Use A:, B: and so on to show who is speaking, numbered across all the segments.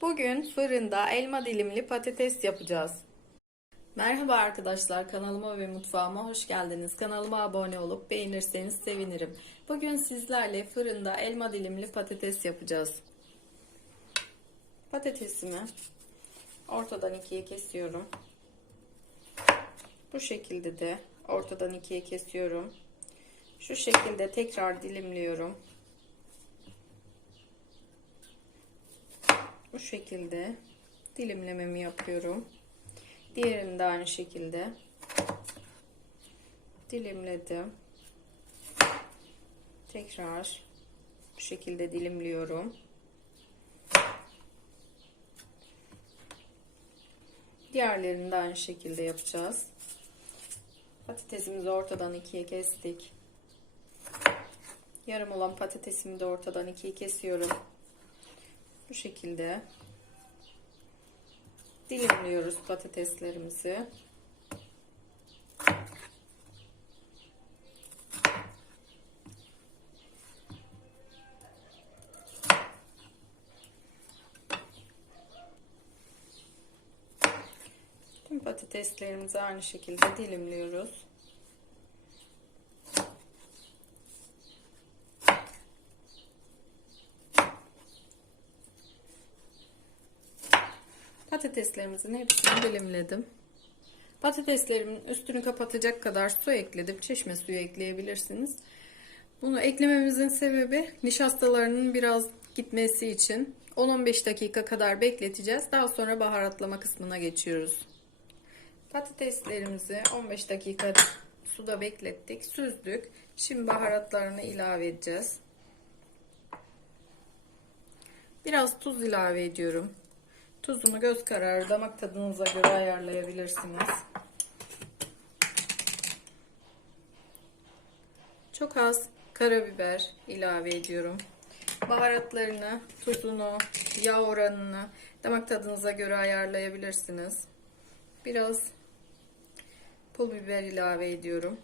A: Bugün fırında elma dilimli patates yapacağız. Merhaba arkadaşlar kanalıma ve mutfağıma hoş geldiniz. Kanalıma abone olup beğenirseniz sevinirim. Bugün sizlerle fırında elma dilimli patates yapacağız. Patatesimi ortadan ikiye kesiyorum. Bu şekilde de ortadan ikiye kesiyorum. Şu şekilde tekrar dilimliyorum. Bu şekilde dilimlememi yapıyorum. Diğerini de aynı şekilde dilimledim. Tekrar bu şekilde dilimliyorum. Diğerlerini de aynı şekilde yapacağız. Patatesimizi ortadan ikiye kestik. Yarım olan patatesimi de ortadan ikiye kesiyorum. Bu şekilde dilimliyoruz patateslerimizi. Tüm patateslerimizi aynı şekilde dilimliyoruz. Patateslerimizin hepsini dilimledim. Patateslerimin üstünü kapatacak kadar su ekledim. Çeşme suyu ekleyebilirsiniz. Bunu eklememizin sebebi nişastalarının biraz gitmesi için 10-15 dakika kadar bekleteceğiz. Daha sonra baharatlama kısmına geçiyoruz. Patateslerimizi 15 dakika suda beklettik, süzdük. Şimdi baharatlarını ilave edeceğiz. Biraz tuz ilave ediyorum. Tuzunu göz kararı damak tadınıza göre ayarlayabilirsiniz. Çok az karabiber ilave ediyorum. Baharatlarını, tuzunu, yağ oranını damak tadınıza göre ayarlayabilirsiniz. Biraz pul biber ilave ediyorum.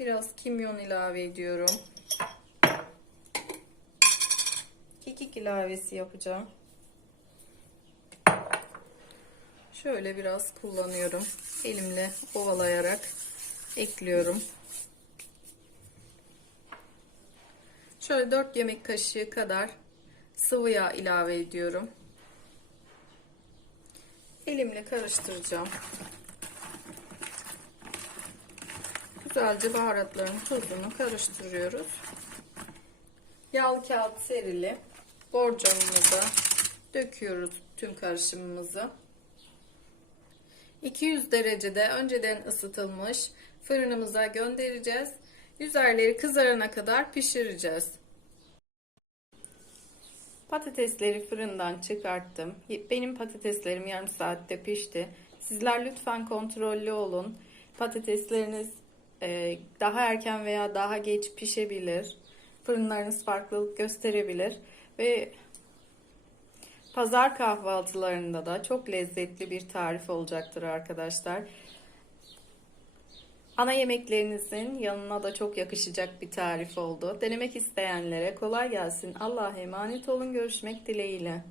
A: Biraz kimyon ilave ediyorum. Kekik ilavesi yapacağım. Şöyle biraz kullanıyorum. Elimle ovalayarak ekliyorum. Şöyle 4 yemek kaşığı kadar sıvı yağ ilave ediyorum. Elimle karıştıracağım. Güzelce baharatların tuzunu karıştırıyoruz. Yağlı kağıt serili borcamımıza döküyoruz tüm karışımımızı. 200 derecede önceden ısıtılmış fırınımıza göndereceğiz. Üzerleri kızarana kadar pişireceğiz. Patatesleri fırından çıkarttım. Benim patateslerim yarım saatte pişti. Sizler lütfen kontrollü olun. Patatesleriniz e, daha erken veya daha geç pişebilir. Fırınlarınız farklılık gösterebilir ve pazar kahvaltılarında da çok lezzetli bir tarif olacaktır arkadaşlar. Ana yemeklerinizin yanına da çok yakışacak bir tarif oldu. Denemek isteyenlere kolay gelsin. Allah'a emanet olun. Görüşmek dileğiyle.